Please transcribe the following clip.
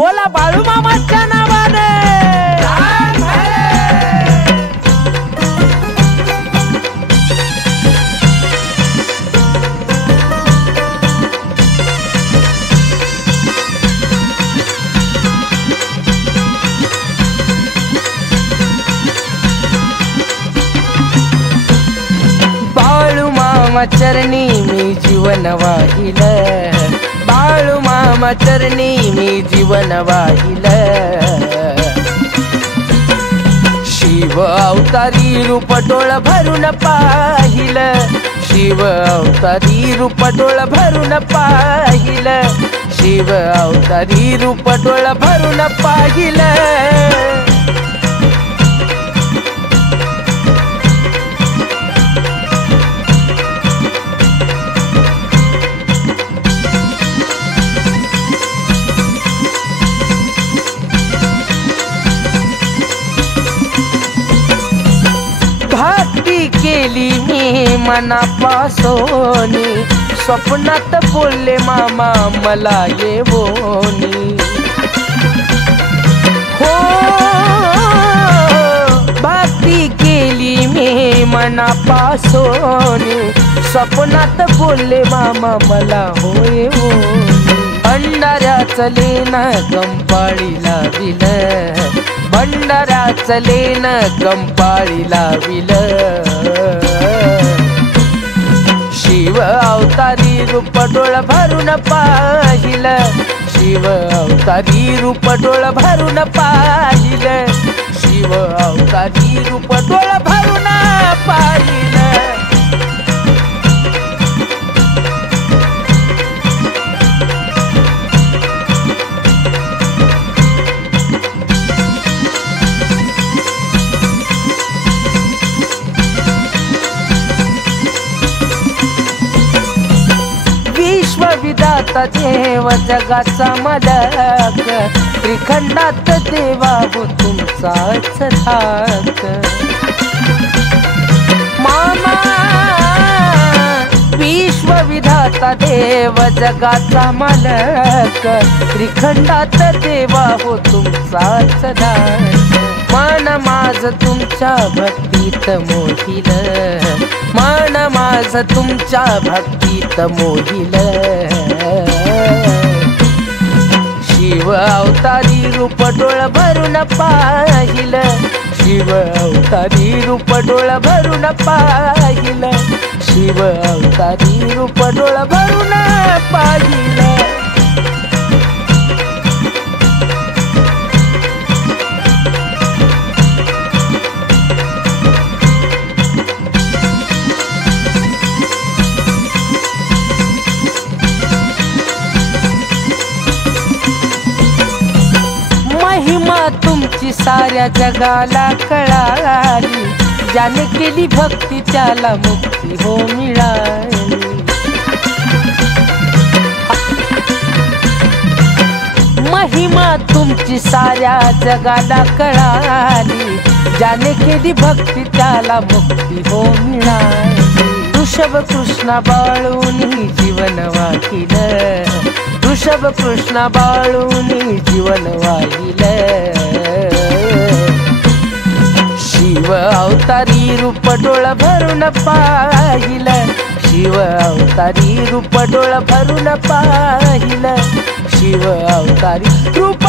बोला बाळू मामाच्या नावाने बाळू मामा चरणी मी जीवन वाहिलं, बाळू मामा चरणी मी जीवन वाहिलं। शिव अवतारी रूप डोळ भरून पाहिलं, शिव अवतारी रूप डोळ भरून पाहिलं, शिव अवतारी रूप डोळ भरून पाहिलं। भक्ती केली मी मनापासून, स्वप्नात बोलले मामा मला येवोनी। हो भक्ती केली मी मनापासून, स्वप्नात बोलले मामा मला हो येवोनी। भंडाऱ्याचं लेणं कंपाळी लाविलं, भंडाऱ्याचं लेणं कंपाळी लाविलं। शिव अवतारी रूप डोळ भरून पाहिलं, शिव अवतारी रूप डोळ भरून पाहिलं, शिव अवतारी रूप डोळ भरून पाहिलं। विश्वविधाता देव जगाचा मालक, त्रिखंडात देवा हो तुमचाच धाक। मामा विश्वविधाता देव जगाचा मालक, त्रिखंडात देवा हो तुमचाच धाक। मन माझ तुमच्या भक्तीत मोहिलं, मन माझ तुमच्या भक्तीत मोहिलं। शिव अवतारी रूप डोळ भरून पाहिलं, शिव अवतारी रूप डोळ भरून पाहिलं, शिव अवतारी रूप डोळ भरून पाहिलं। महिमा तुमची साऱ्या जगाला कळाली, ज्याने केली भक्ती त्याला मुक्ती हो मिळाली। महिमा तुमची साऱ्या जगाला कळाली, ज्याने केली भक्ती त्याला मुक्ती हो मिळाली। ऋषभ कृष्ण बाळूनी जीवन वाहिलं, ऋषभ कृष्ण बाळूनी जीवन वाहिलं। शिव अवतारी रूप डोळ भरून पाहिलं, शिव अवतारी रूप डोळ भरून पाहिलं, शिव अवतारी रूप